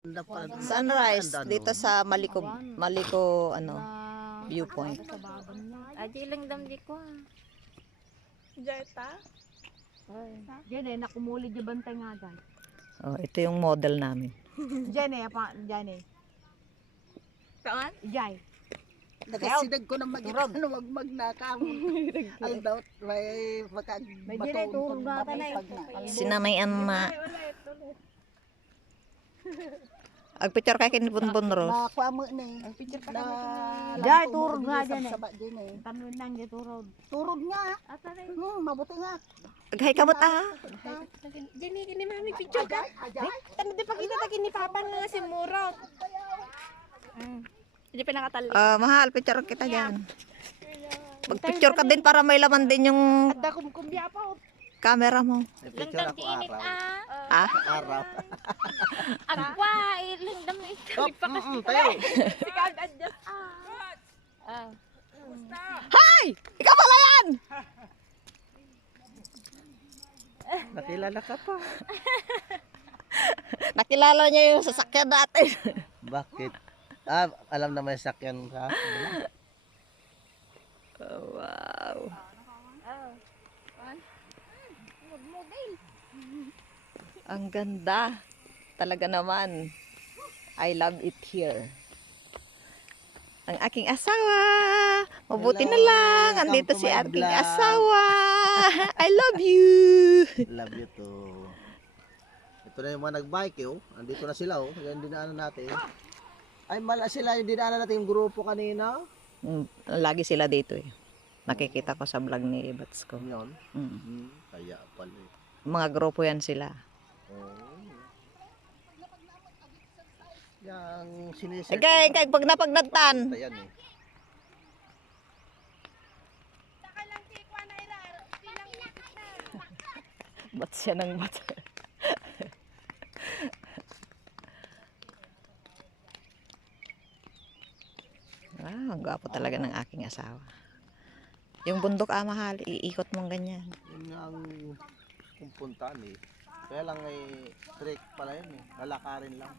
Sunrise dito sa Maliko viewpoint. Aji lang dam di ko. Jeta? Diyan eh, nakumuli di bantay nga dyan. Oh, ito yung model namin. Diyan eh, diyan eh. Saan? Diyan. Nagasidag ko na wag magnakam. Aldaw, may May dire, turog na ka na eh. Sinamayan na. Agpicture kay kin Bunbun Ros. Nakuha mo ni. Picture ka Na Diyan, turog nga dyan eh. Saba din eh. Tanong nang di turog. Turod nga. Ata rin. Mabuti nga. Aghay kamot ah. Diyan eh, kini mami picture ka. Tanda di pakita ta kini papa nga si Murot. Hindi pa nakatali. Mahal, picture kita dyan. Magpicture ka din para may laman din yung Ada kumkumbya pa. camera mo. Picture ako araw. Ah? Araw. Agwa, ilang dam ito. Tayo. Ikaw adjust. Hay! Ikaw pala yan! Nakilala ka pa. Nakilala niya yung sasakyan natin. Bakit? Alam naman yung sakyan ka. Oh, wow. Ang ganda. Talaga naman. I love it here. Ang aking asawa. Mabuti na lang. Andito si aking asawa. I love you. Love you too. Ito na yung mga nagbike oh. Andito na sila oh. Yan dinaanan natin. Ay mala sila yung dinaanan natin yung grupo kanina. Lagi sila dito eh. Nakikita ko sa vlog ni Bats ko. Yun. Mm. Kaya pala eh. Mga grupo yan sila. Oh. Yang siniset. Kaya pag napagnagtan. Ayan eh. Ba't siya ng bat? Ang gwapo talaga ng aking asawa. Yung bundok mahal, iikot mong ganyan. Yun nga ang pupuntahan eh. Kaya lang ay trick pala yun eh. Lalakarin lang.